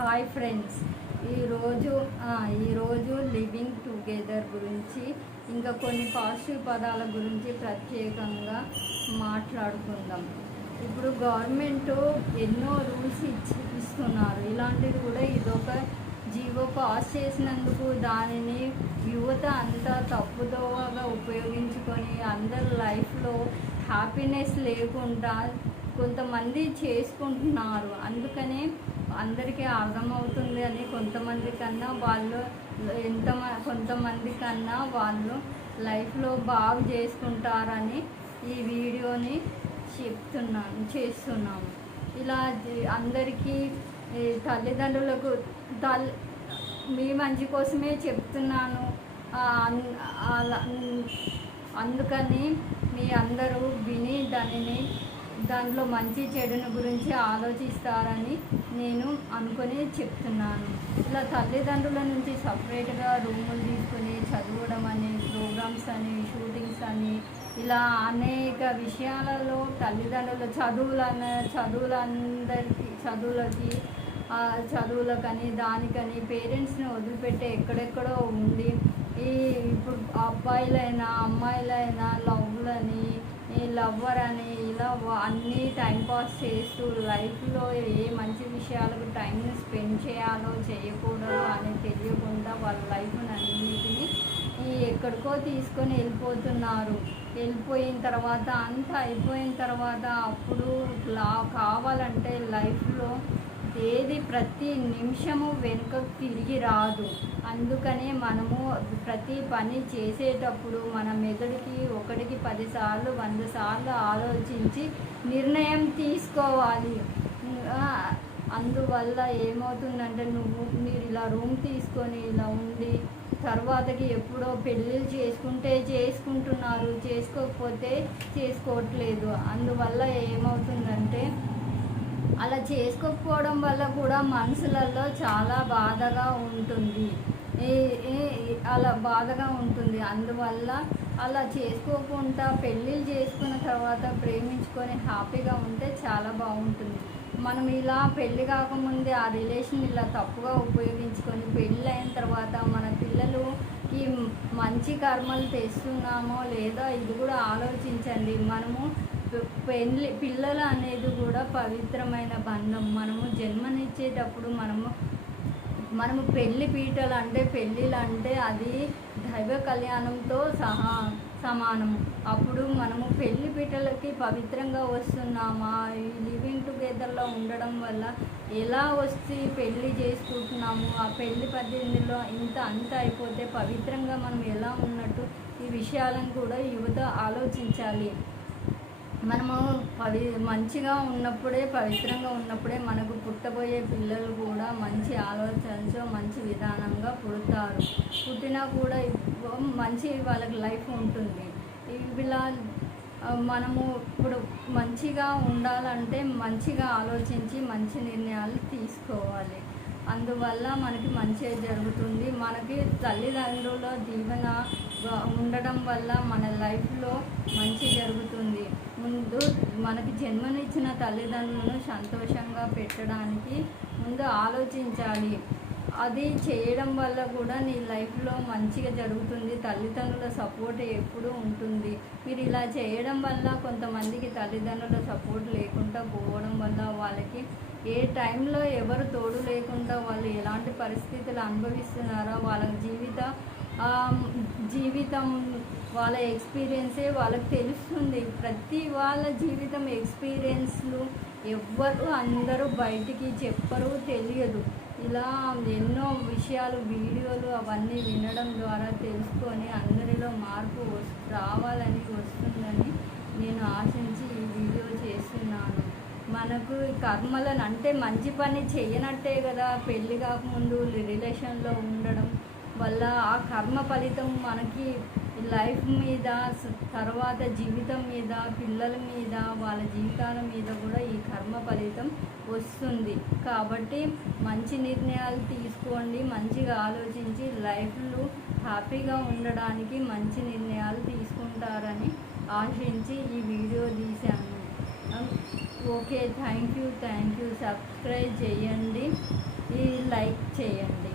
Hi friends, ఈరోజు ఈరోజు living together గురించి ఇంకా కొన్ని పాజిటివ్ పదాల గురించి ప్రత్యేకంగా మాట్లాడుకుందాం. ఇప్పుడు గవర్నమెంట్ ఎన్నో రూల్స్ ఇస్తున్నారు. ఇలాంటిది కూడా ఇదొక జీవో పాస్ చేసినందుకు దానిని యువత అంతా తప్పుదోవగా ఉపయోగించుకొని అందరి లైఫ్లో హ్యాపీనెస్ లేకుండా కొంతమంది చేసుకుంటున్నారు. అందుకనే అందరికీ అర్థమవుతుంది అని కొంతమంది కన్నా వాళ్ళు లైఫ్లో బాగా చేసుకుంటారని ఈ వీడియోని చేస్తున్నాము. ఇలా అందరికీ తల్లిదండ్రులకు మీ మంచి కోసమే చెప్తున్నాను. అందుకని మీ అందరూ విని దాంట్లో మంచి చెడుని గురించి ఆలోచిస్తారని నేను అనుకొని చెప్తున్నాను. ఇలా తల్లిదండ్రుల నుంచి సపరేట్గా రూములు తీసుకొని చదవడం అని, ప్రోగ్రామ్స్ అని, షూటింగ్స్ అని, ఇలా అనేక విషయాలలో తల్లిదండ్రుల చదువులకని దానికని పేరెంట్స్ని వదిలిపెట్టి ఎక్కడెక్కడో ఉండి ఇప్పుడు అబ్బాయిలైనా అమ్మాయిలైనా లవ్లని లవ్వర్ అని ఇలా అన్నీ టైంపాస్ చేస్తూ లైఫ్లో ఏ మంచి విషయాలకు టైంని స్పెండ్ చేయాలో చేయకూడదు అని తెలియకుండా వాళ్ళ లైఫ్ని అన్నిటినీ ఎక్కడికో తీసుకొని వెళ్ళిపోతున్నారు. వెళ్ళిపోయిన తర్వాత అంతా అయిపోయిన తర్వాత అప్పుడు కావాలంటే లైఫ్లో ఏది ప్రతి నిమిషము వెనుకకు తిరిగి రాదు. అందుకనే మనము ప్రతి పని చేసేటప్పుడు మన మెదడుకి 10 సార్లు 100 సార్లు ఆలోచించి నిర్ణయం తీసుకోవాలి. అందువల్ల ఏమవుతుందంటే మీరు ఇలా రూమ్ తీసుకొని ఇలా ఉండి తర్వాతకి ఎప్పుడో పెళ్ళిళ్ళు చేసుకుంటున్నారు, చేసుకోకపోతే చేసుకోవట్లేదు. అందువల్ల ఏమవుతుందంటే అలా చేసుకోకపోవడం వల్ల కూడా మనసులలో చాలా బాధగా ఉంటుంది. అందువల్ల అలా చేసుకోకుండా పెళ్ళిళ్ళు చేసుకున్న తర్వాత ప్రేమించుకొని హ్యాపీగా ఉంటే చాలా బాగుంటుంది. మనం ఇలా పెళ్ళి కాకముందే ఆ రిలేషన్ ఇలా తప్పుగా ఉపయోగించుకొని పెళ్ళి అయిన తర్వాత మన పిల్లలుకి మంచి కర్మలు తెస్తున్నామో లేదో ఇది కూడా ఆలోచించండి. పిల్లలు అనేది కూడా పవిత్రమైన బంధం. మనము జన్మనిచ్చేటప్పుడు మనము పెళ్ళిళ్ళు అంటే అది దైవ కళ్యాణంతో సమానము. అప్పుడు మనము పెళ్లి పీటలకి పవిత్రంగా వస్తున్నామా, ఈ లివింగ్ టుగెదర్లో ఉండడం వల్ల ఎలా వచ్చి పెళ్ళి చేసుకుంటున్నాము, ఆ పెళ్లి పద్ధతిలో అంత అయిపోతే పవిత్రంగా మనం ఎలా ఉన్నట్టు ఈ విషయాలను కూడా యువత ఆలోచించాలి. మనము మంచిగా ఉన్నప్పుడే పవిత్రంగా ఉన్నప్పుడే మనకు పుట్టబోయే పిల్లలు కూడా మంచి ఆలోచనతో మంచి విధానంగా పుడతారు. పుట్టినా కూడా మంచి వాళ్ళకి లైఫ్ ఉంటుంది. ఇలా మనము ఇప్పుడు మంచిగా ఉండాలంటే మంచిగా ఆలోచించి మంచి నిర్ణయాలు తీసుకోవాలి. అందువల్ల మనకి మంచిగా జరుగుతుంది. మనకి తల్లిదండ్రుల దీవెన ఉండడం వల్ల మన లైఫ్లో మంచి జరుగుతుంది. ముందు మనకి జన్మనిచ్చిన తల్లిదండ్రులను సంతోషంగా పెట్టడానికి ముందు ఆలోచించాలి. అది చేయడం వల్ల కూడా నీ లైఫ్లో మంచిగా జరుగుతుంది. తల్లిదండ్రుల సపోర్ట్ ఎప్పుడూ ఉంటుంది. మీరు ఇలా చేయడం వల్ల కొంతమందికి తల్లిదండ్రుల సపోర్ట్ లేకుండా పోవడం వల్ల వాళ్ళకి ఏ టైంలో ఎవరు తోడు లేకుండా వాళ్ళు ఎలాంటి పరిస్థితులు అనుభవిస్తున్నారో వాళ్ళ జీవితం వాళ్ళ ఎక్స్పీరియన్సే వాళ్ళకి తెలుస్తుంది. ప్రతి వాళ్ళ జీవితం ఎక్స్పీరియన్స్లు అందరూ బయటికి చెప్పరు, తెలియదు. ఇలా ఎన్నో విషయాలు వీడియోలు అవన్నీ వినడం ద్వారా తెలుసుకొని అందరిలో మార్పు రావాలని వస్తుందని నేను ఆశించి ఈ వీడియో చేస్తున్నాను. మనకు కర్మలను అంటే మంచి పని చేయనట్టే కదా పెళ్ళి కాకముందు రిలేషన్లో ఉండడం వల్ల ఆ కర్మ ఫలితం మనకి లైఫ్ మీద, తర్వాత జీవితం మీద, పిల్లల మీద, వాళ్ళ జీవితాల మీద కూడా ఈ కర్మ ఫలితం వస్తుంది. కాబట్టి మంచి నిర్ణయాలు తీసుకోండి. మంచిగా ఆలోచించి లైఫ్లో హ్యాపీగా ఉండడానికి మంచి నిర్ణయాలు తీసుకుంటారని ఆశించి ఈ వీడియో తీశాను. Okay, thank you. సబ్స్క్రైబ్ చేయండి. ఈ మీరు లైక్ చేయండి.